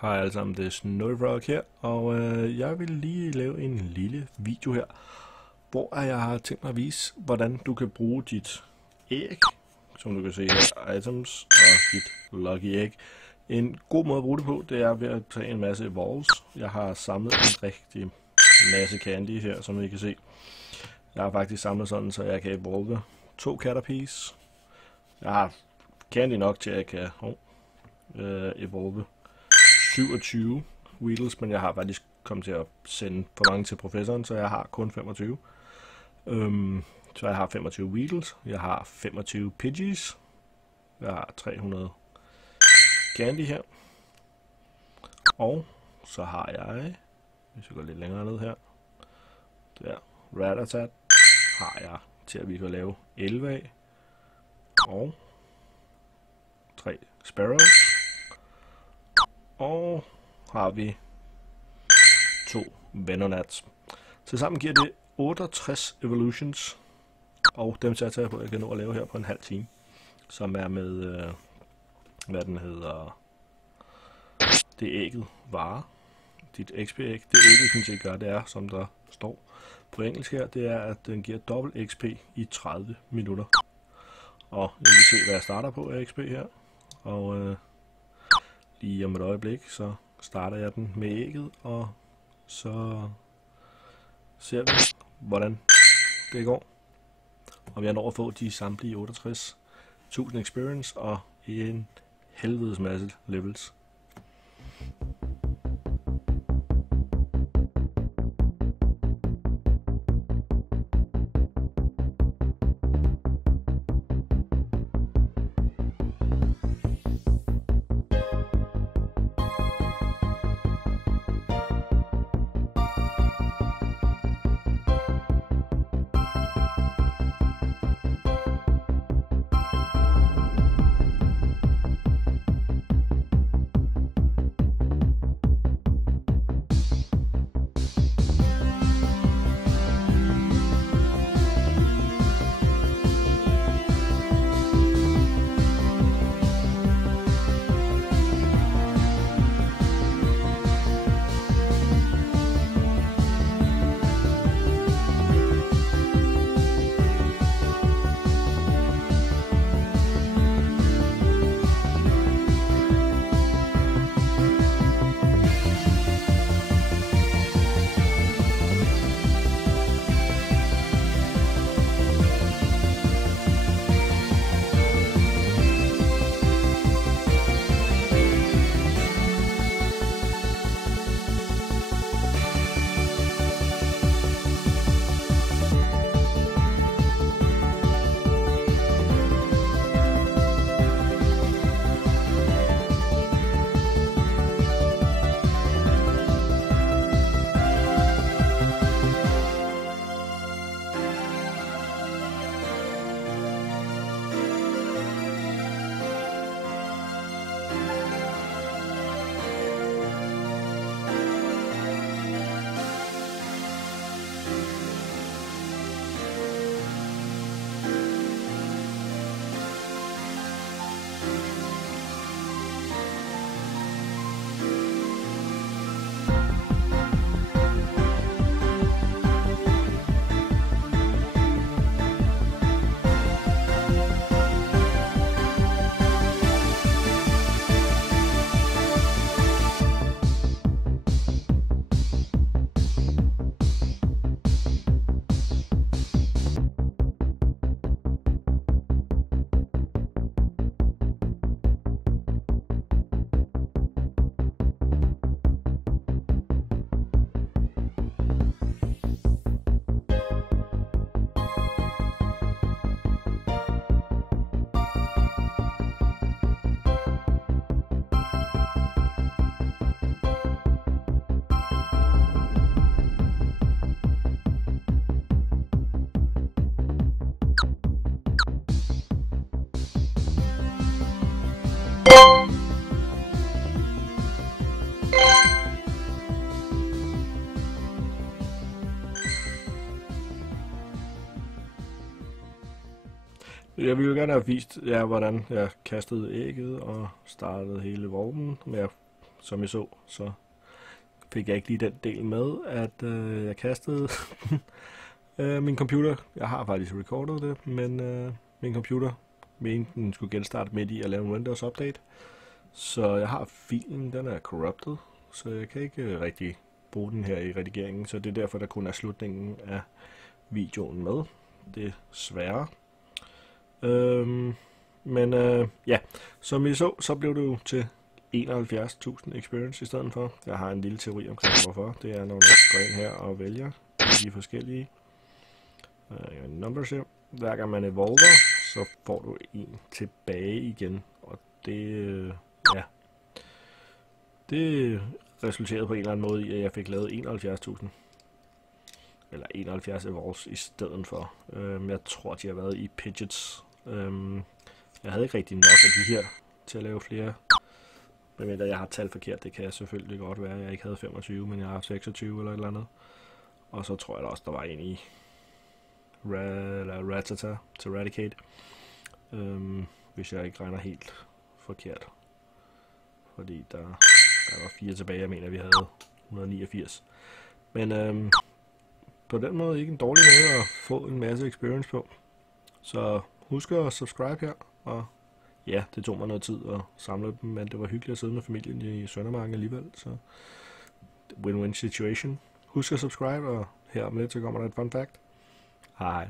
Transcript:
Hej alle sammen, det er Snowfrog her, og jeg vil lige lave en lille video her, hvor jeg har tænkt mig at vise, hvordan du kan bruge dit æg, som du kan se her, items og dit lucky egg. En god måde at bruge det på, det er ved at tage en masse evolves. Jeg har samlet en rigtig masse candy her, som I kan se. Jeg har faktisk samlet sådan, så jeg kan evolve 2 Caterpies. Jeg har candy nok til, at jeg kan evolve 27 Weedles, men jeg har faktisk kommet til at sende for mange til professoren, så jeg har kun 25. Så jeg har 25 Weedles, jeg har 25 Pidgeys, jeg har 300 candy her, og så har jeg, hvis vi går lidt længere ned her, der, Rattata har jeg til at vi kan lave 11 af, og 3 Sparrows. Og har vi 2 Venonats. Tilsammen giver det 68 evolutions. Og dem satser jeg på, at jeg kan nå at lave her på en halv time. Som er med, hvad den hedder, det ægget varer. Dit XP-æg. Det ægget kan set gøre, det er, som der står på engelsk her, det er, at den giver dobbelt XP i 30 minutter. Og jeg vil se, hvad jeg starter på af XP her. Og lige om et øjeblik, så starter jeg den med ægget, og så ser vi, hvordan det går. Om jeg når at få de samtlige 68.000 experience og en helvedes masse levels. Jeg ville jo gerne have vist jer, hvordan jeg kastede ægget og startede hele vognen med at som I så fik jeg ikke lige den del med, at jeg kastede min computer. Jeg har faktisk recordet det, men min computer mente, den skulle genstarte midt i at lave en Windows update. Så jeg har filen, den er corrupted, så jeg kan ikke rigtig bruge den her i redigeringen, så det er derfor, der kun er slutningen af videoen med. Desværre. Men ja, som I så blev det jo til 71.000 experience i stedet for. Jeg har en lille teori omkring hvorfor. Det er, når man går ind her og vælger de forskellige numbers her. Hver gang man evolver, så får du en tilbage igen. Og det, ja, det resulterede på en eller anden måde i, at jeg fik lavet 71.000. Eller 71 evolves i stedet for. Jeg tror, de har været i Pidgets. Jeg havde ikke rigtig nok af de her til at lave flere. Men jeg har talt forkert, det kan selvfølgelig godt være. Jeg ikke havde 25, men jeg har 26 eller et eller andet. Og så tror jeg da også, der var en i Rattata til Eradicate. Hvis jeg ikke regner helt forkert. Fordi der var 4 tilbage, jeg mener vi havde 189. Men på den måde ikke en dårlig måde at få en masse experience på. Så husk at subscribe her, og ja, det tog mig noget tid at samle dem, men det var hyggeligt at sidde med familien i Søndermarken alligevel, så win-win situation. Husk at subscribe, og her om lidt så kommer der et fun fact. Hej.